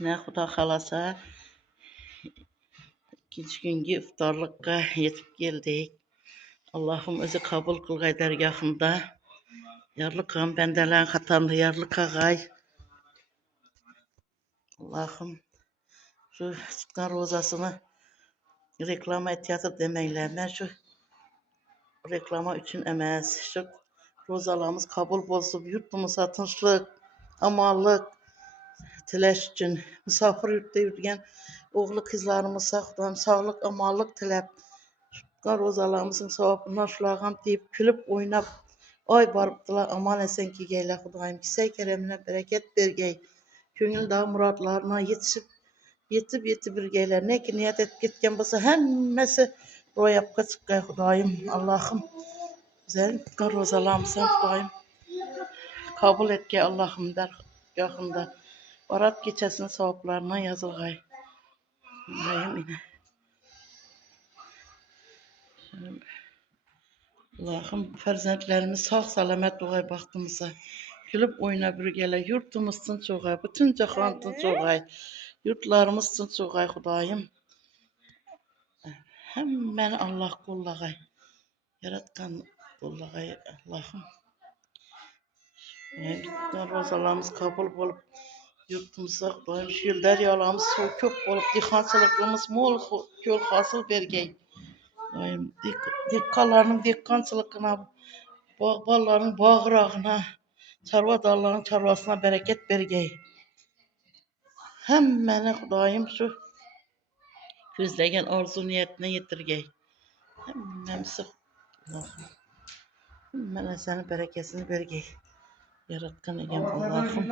Ne Xudo xalasa ikinci günkü iftarlıkka yetip geldik. Allah'ım özü kabul kılgay dergahında. Yarlıkam bendelen hatanlı yarlık ağay. Allah'ım şu tutkan rozasını reklama etiyatır demeyler. Ben şu reklama için emez. Şu rozalarımız kabul bolsun. Yurtumuz satışlık, amallık, tileş için. Misafir yurtta yürüyen oğlu kızlarımız sağdan sağlık, amallık tilep. Rozalarımızın sevabından şulağam deyip külüp oynap ay barıptılar aman esen ki geyle Hudayım kisey keremine bereket bergey. Köngül daha muratlarına yetip bir geyler. Ne ki niyet et gitken basa hemmesi royapka çıkkay Hudayım. Allah'ım güzel rozalarımızın Hudayım kabul et ki Allah'ım der yakında. Barat geçesinin sevaplarına yazılgay. Hudayım yine. Allah'ım ferzentlerimiz sağ salamet doğay baktığımıza. Gülüp oyna bir gele yurtumuzsun çoğay, bütün cahantın çoğay, yurtlarımızsın çoğay Hudayım. Hemen Allah kullagay, yaratkan kullagay Allah'ım. Bütün rozalarımız kabul bolup yurtumuza Hudayım şiir deryalarımız su köp bolup dikkansılıklığımız mol köl hasıl bergey. Hudayım dikkalarının dikkansılıkına bağların bağırağına, çarva dalların çarvasına bereket bergey. Hemmeni Hudayım şu gözlegen arzu niyetine yetirgey. Hemmemsi Allah'ım. Hemmene senin bereketini bergey. Yaratkan egem Allah'ım.